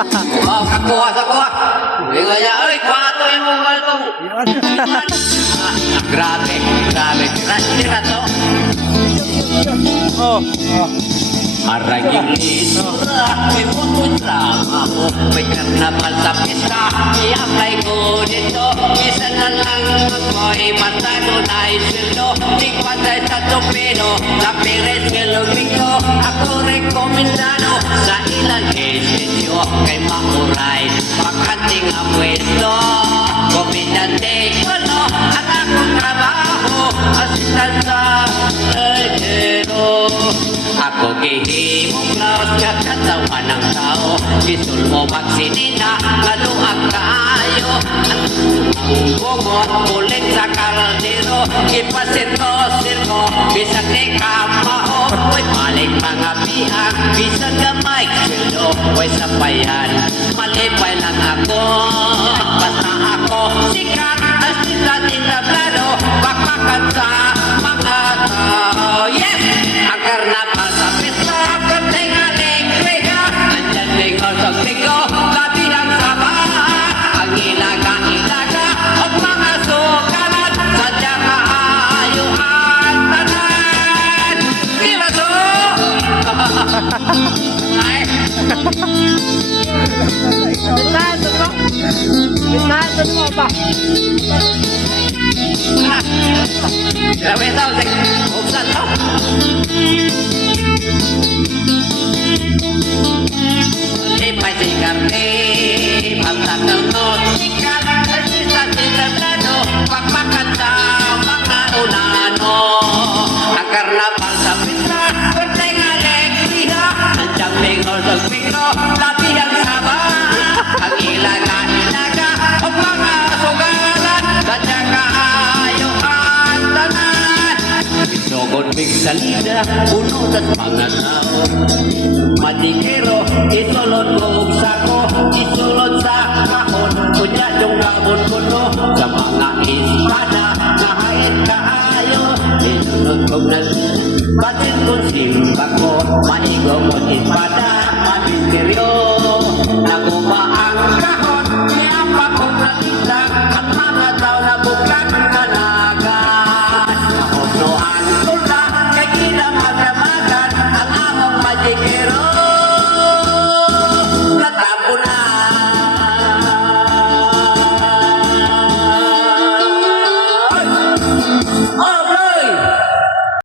Oh, kakuha sa kuha. Kaya, ay, kuha to yung mga balkong. Grabe, grabe. Tira to. Oh. Maraging isura, may puto drama mo. May karnabal sa pista, iyakay ko dito. Isa na lang ako'y matalo na isildo. Di kwantay sa tupino, sa Pires Galumiko. Ako rekomendado sa ilang estisyo. Kay Makuray, pakanting ang pwesto. Komendante ko no, ang akong trabaho. Asistan sa Ejero. Ako gihimong laos ka katawan ng tao. Gisul mo magsinina, lalo ang kaayo. Ang bumot, ulit sa kaldero. Ipasitosin mo, bisag ni kamao. Uy, malik mga bihag, bisag gamay. Silo, uy, sapayan, malipay lang ako. Basta ako, sikat, asistan itablado. Bakbakan sa mga tao. Yes! Ang karnapal sa pista, kanting alegria. Andyan din ko sa pigo, labi ng sabahan. Ang ilaga-ilaga, at mga sukalan. Sadya kaayuhan, tanan. Tira to! Ay! Bitahan mo ba? Grabe tau, buksan to. Lipay si Karte, magtatanong sikat, asista sinablado, pakpakan sa mga unano. Ang karnapal sa pista, perteng alegria, ang jumping or sa pingo, labi ang saba. Ang ilaga-ilaga, ang mga sugalan, sadya kaayuhan tanan. Isugod big salida, puno at mga tao. Matikero, isulod ko og sako, isulod sa kahon, kunya yung kabon puno sa mga ispada, kahit kaayo, isunod ko na batin ko simba ko, maigo ko ispada, matikero, nakuha ang kahon, niapa ko na isang, at mga tao na buklan,